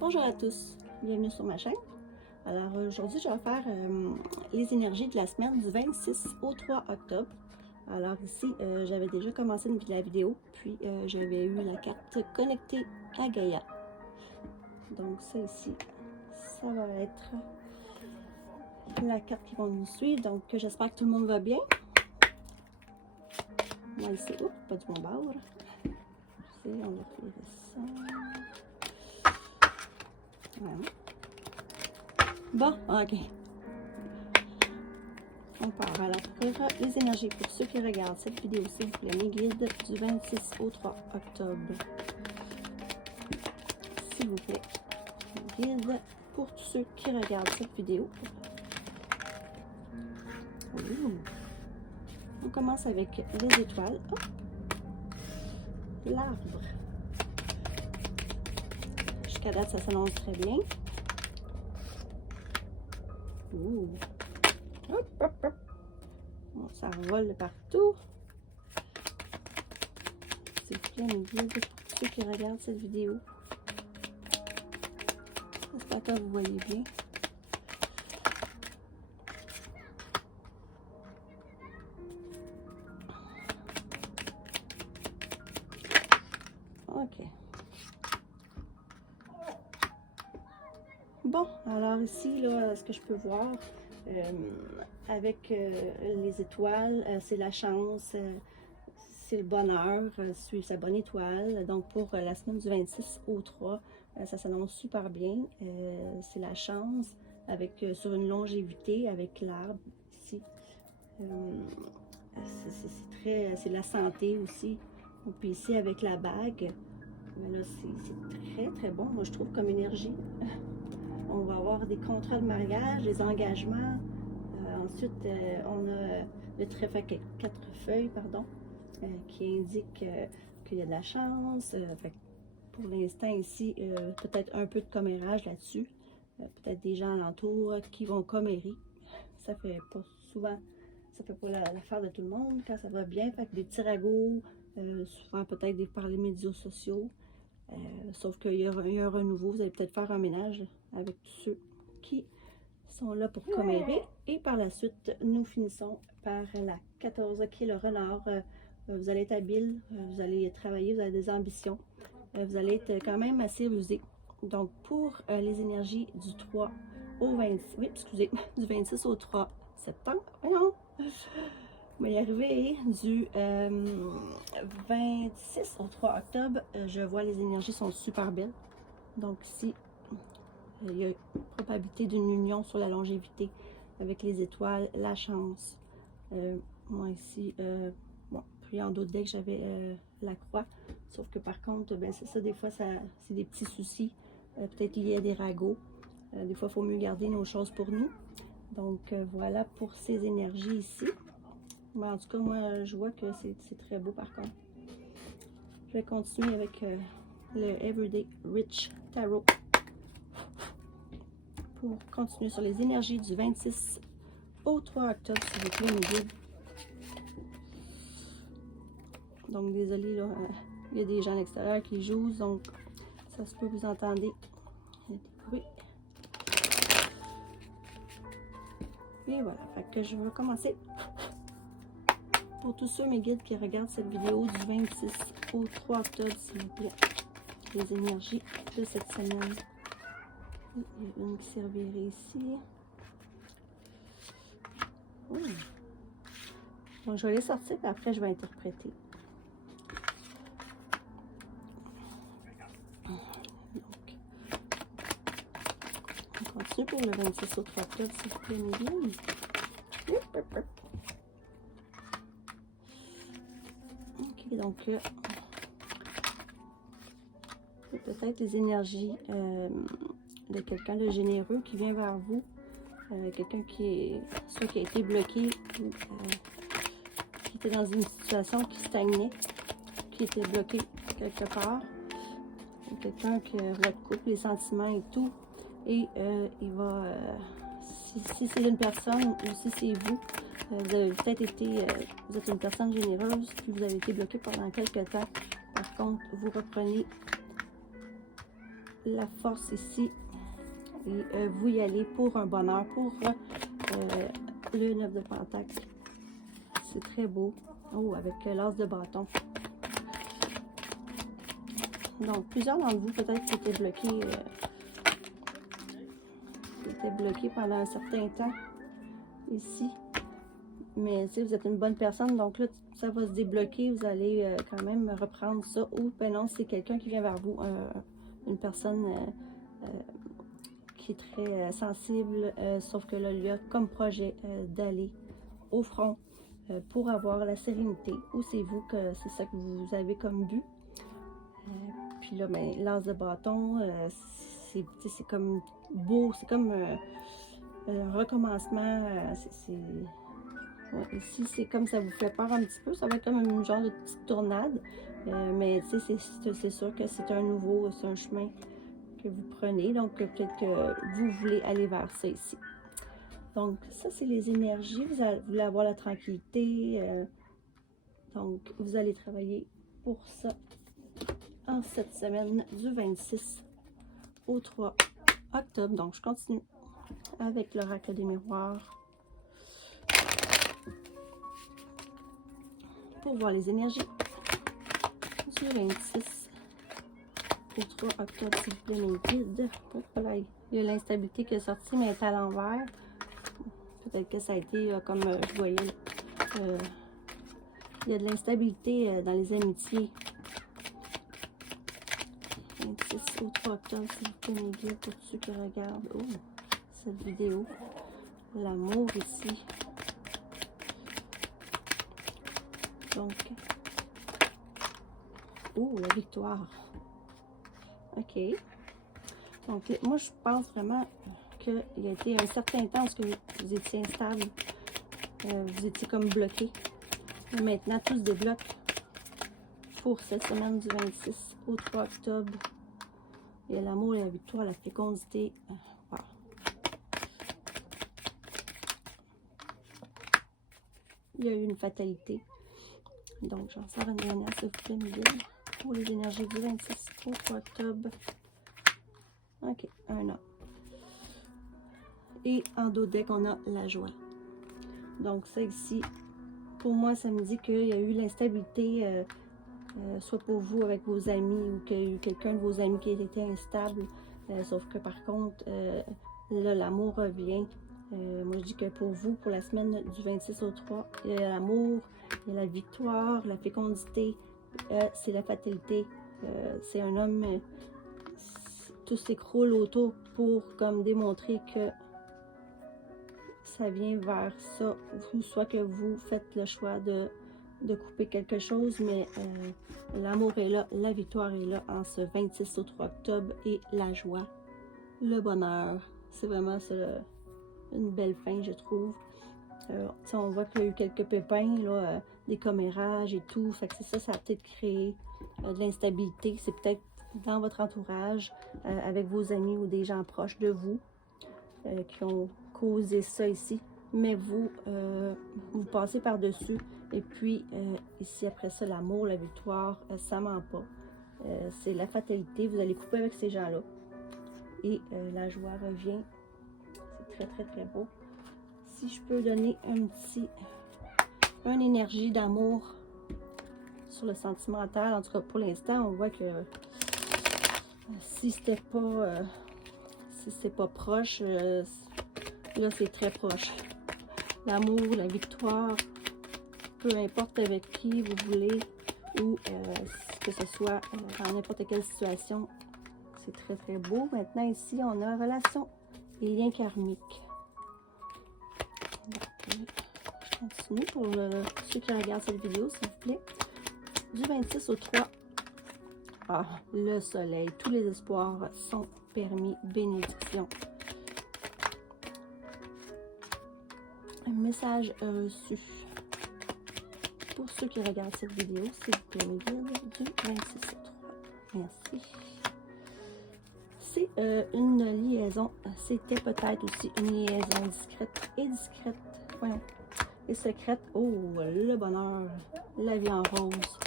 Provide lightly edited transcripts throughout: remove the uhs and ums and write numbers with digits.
Bonjour à tous, bienvenue sur ma chaîne. Alors aujourd'hui, je vais faire les énergies de la semaine du 26 au 3 octobre. Alors ici, j'avais déjà commencé la vidéo, puis j'avais eu la carte connectée à Gaïa. Donc ça ici, ça va être la carte qui va nous suivre. Donc j'espère que tout le monde va bien. Moi ici, oups, pas du bon bord. On va faire ça. Voilà. Bon, ok. On part. Alors, pour les énergies, pour ceux qui regardent cette vidéo, s'il vous plaît, mes guides du 26 au 3 octobre. S'il vous plaît, mes guides pour tous ceux qui regardent cette vidéo. Ouh. On commence avec les étoiles. Oh. L'arbre. Jusqu'à date, ça s'annonce très bien. Ouh. Hop, hop, hop. Bon, ça revole partout. S'il vous plaît, mes guides, pour ceux qui regardent cette vidéo. J'espère que vous voyez bien. Ok. Bon, alors ici, là, ce que je peux voir avec les étoiles, c'est la chance, c'est le bonheur, suivre sa bonne étoile. Donc pour la semaine du 26 au 3, ça s'annonce super bien. C'est la chance avec sur une longévité avec l'arbre ici. C'est la santé aussi. Puis ici avec la bague, mais là c'est très très bon, moi je trouve comme énergie. On va avoir des contrats de mariage, des engagements. Ensuite, on a le trèfle à 4 feuilles, pardon, qui indique qu'il y a de la chance. Fait pour l'instant ici, peut-être un peu de commérage là-dessus. Peut-être des gens alentour qui vont commérer. Ça fait pas souvent, ça fait pas l'affaire de tout le monde quand ça va bien. Fait que des petits ragots, souvent peut-être par les médias sociaux. Sauf qu'il y a un renouveau, vous allez peut-être faire un ménage avec tous ceux qui sont là pour commérer. Et par la suite, nous finissons par la 14 qui est le renard. Vous allez être habile, vous allez travailler, vous avez des ambitions. Vous allez être quand même assez rusé. Donc pour les énergies du 3 au 26, oui, excusez, du 26 au 3 septembre, voyons. On va y arriver. Du 26 au 3 octobre, je vois les énergies sont super belles. Donc ici, il y a une probabilité d'une union sur la longévité avec les étoiles, la chance. Moi ici, bon, puis en d'autres decks, j'avais la croix. Sauf que par contre, ben, c'est ça, des fois, c'est des petits soucis, peut-être liés à des ragots. Des fois, il faut mieux garder nos choses pour nous. Donc voilà pour ces énergies ici. Mais en tout cas, moi, je vois que c'est très beau par contre. Je vais continuer avec le Everyday Rich Tarot pour continuer sur les énergies du 26 au 3 octobre, s'il vous plaît, mes guides. Donc, désolé, là, il y a des gens à l'extérieur qui jouent, donc ça se peut que vous entendez des bruits. Et voilà, fait que je vais commencer. Pour tous ceux, mes guides, qui regardent cette vidéo du 26 au 3 octobre, s'il vous plaît, les énergies de cette semaine. Il y a une qui servirait ici. Donc, je vais les sortir, et après, je vais interpréter. Donc, on continue pour le 26 au 3 octobre, s'il vous plaît, mes guides. Ok, donc là, peut-être les énergies de quelqu'un de généreux qui vient vers vous. Quelqu'un qui a été bloqué ou qui était dans une situation qui stagnait, qui était bloqué quelque part. Quelqu'un qui votre couple, les sentiments et tout. Et il va, si c'est une personne ou si c'est vous, vous avez peut-être été, vous êtes une personne généreuse, puis vous avez été bloqué pendant quelques temps. Par contre, vous reprenez la force ici. Et vous y allez pour un bonheur, pour le 9 de Pentacle. C'est très beau. Oh, avec l'as de bâton. Donc, plusieurs d'entre vous, peut-être, qui étaient bloqués pendant un certain temps ici. Mais si vous êtes une bonne personne, donc là, ça va se débloquer. Vous allez quand même reprendre ça. Ou, ben non, c'est quelqu'un qui vient vers vous, une personne qui est très sensible, sauf que là, il y a comme projet d'aller au front pour avoir la sérénité. Ou c'est vous que c'est ça que vous avez comme but. Puis là, ben, l'as de bâton, c'est comme beau, c'est comme un recommencement. Ouais, ici, c'est comme ça vous fait peur un petit peu. Ça va être comme une genre de petite tornade. Mais c'est sûr que c'est un nouveau, c'est un chemin que vous prenez. Donc, peut-être que vous voulez aller vers ça ici. Donc, ça, c'est les énergies. Vous voulez avoir la tranquillité. Donc, vous allez travailler pour ça en cette semaine du 26 au 3 octobre. Donc, je continue avec l'oracle des miroirs pour voir les énergies du 26 au 3 octobre, s'il vous plaît, mes guides. Voilà, il y a l'instabilité qui est sortie, mais elle est à l'envers. Peut-être que ça a été comme je voyais. Il y a de l'instabilité dans les amitiés. 26 au 3 octobre, s'il vous plaît, mes guides, pour ceux qui regardent cette vidéo. L'amour ici. Donc, la victoire. OK. Donc, moi, je pense vraiment qu'il y a été un certain temps où vous étiez instable. Vous étiez comme bloqué. Et maintenant, tout se débloque pour cette semaine du 26 au 3 octobre. Il y a l'amour et la victoire, la fécondité. Wow. Il y a eu une fatalité. Donc, j'en sors une dernière, s'il vous plaît, mes guides, pour les énergies du 26 au 3 octobre. OK, un an. Et en dos deck, on a la joie. Donc, ça ici, pour moi, ça me dit qu'il y a eu l'instabilité, soit pour vous avec vos amis, ou qu'il y a eu quelqu'un de vos amis qui était instable. Sauf que par contre, là, l'amour revient. Moi, je dis que pour vous, pour la semaine du 26 au 3, il y a l'amour, il y a la victoire, la fécondité, c'est la fatalité. C'est un homme, tout s'écroule autour pour comme démontrer que ça vient vers ça. Soit que vous faites le choix de couper quelque chose, mais l'amour est là, la victoire est là en ce 26 au 3 octobre et la joie, le bonheur. C'est vraiment ça, une belle fin, je trouve. On voit qu'il y a eu quelques pépins, là, des commérages et tout. Fait que c'est ça a peut-être créé de l'instabilité. C'est peut-être dans votre entourage, avec vos amis ou des gens proches de vous qui ont causé ça ici. Mais vous, vous passez par-dessus. Et puis, ici, après ça, l'amour, la victoire, ça ment pas. C'est la fatalité. Vous allez couper avec ces gens-là. Et la joie revient. C'est très, très, très beau. Si je peux donner une énergie d'amour sur le sentimental, en tout cas pour l'instant, on voit que si c'était pas proche, là c'est très proche. L'amour, la victoire, peu importe avec qui vous voulez, ou que ce soit dans n'importe quelle situation, c'est très très beau. Maintenant ici, on a relation et liens karmiques. Je continue pour ceux qui regardent cette vidéo, s'il vous plaît. Du 26 au 3, le soleil, tous les espoirs sont permis, bénédiction. Un message reçu pour ceux qui regardent cette vidéo, s'il vous plaît, mes guides, du 26 au 3. Merci. C'est une liaison, c'était peut-être aussi une liaison discrète et discrète. Voyons. Et secrète. Oh, le bonheur, la vie en rose.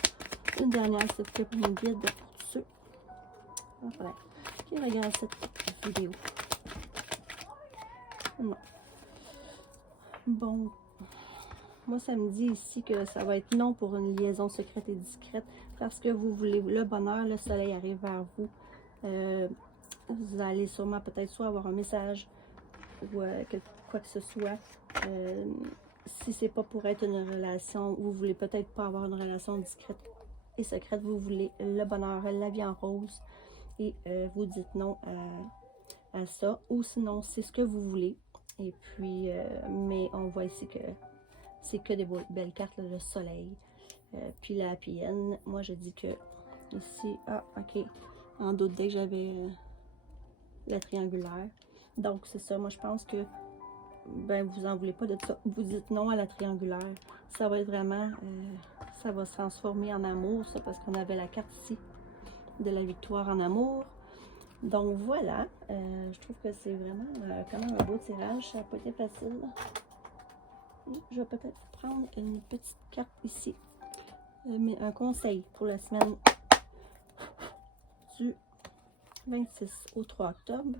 Une dernière, s'il vous plaît, pour mes guides, pour ceux qui regarde cette vidéo. Non. Bon, moi ça me dit ici que ça va être non pour une liaison secrète et discrète parce que vous voulez le bonheur, le soleil arrive vers vous. Vous allez sûrement peut-être soit avoir un message ou quoi que ce soit. Si c'est pas pour être une relation, vous voulez peut-être pas avoir une relation discrète et secrète, vous voulez le bonheur, la vie en rose et vous dites non à ça, ou sinon c'est ce que vous voulez. Et puis, mais on voit ici que c'est que des belles cartes, là, le soleil. Puis la happy end, moi je dis que ici, ah ok, en doute dès que j'avais la triangulaire. Donc c'est ça, moi je pense que ben vous en voulez pas de ça. Vous dites non à la triangulaire. Ça va être vraiment, ça va se transformer en amour, ça, parce qu'on avait la carte ici de la victoire en amour. Donc voilà, je trouve que c'est vraiment quand même un beau tirage. Ça n'a pas été facile. Je vais peut-être prendre une petite carte ici. Mais un conseil pour la semaine du 26 au 3 octobre.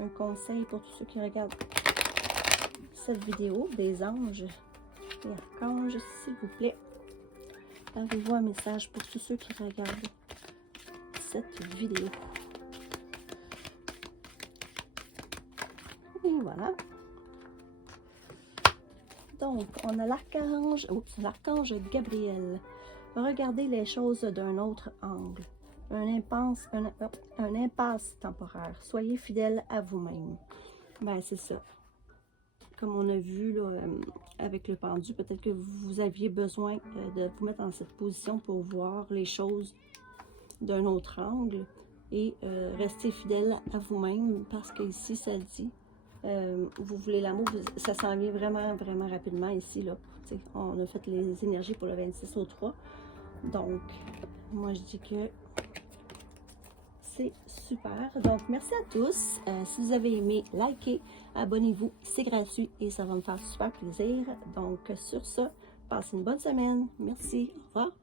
Un conseil pour tous ceux qui regardent cette vidéo des anges et archanges, s'il vous plaît. Avez-vous un message pour tous ceux qui regardent cette vidéo? Et voilà. Donc, on a l'archange Gabriel. Regardez les choses d'un autre angle. Un impasse temporaire. Soyez fidèle à vous-même. Ben, c'est ça. Comme on a vu là, avec le pendu, peut-être que vous aviez besoin de vous mettre dans cette position pour voir les choses d'un autre angle et rester fidèle à vous-même, parce que ici ça dit vous voulez l'amour, ça s'en vient vraiment rapidement ici là. On a fait les énergies pour le 26 au 3, donc moi je dis que c'est super. Donc merci à tous. Si vous avez aimé, likez, abonnez-vous, c'est gratuit et ça va me faire super plaisir. Donc sur ça, passez une bonne semaine. Merci, au revoir.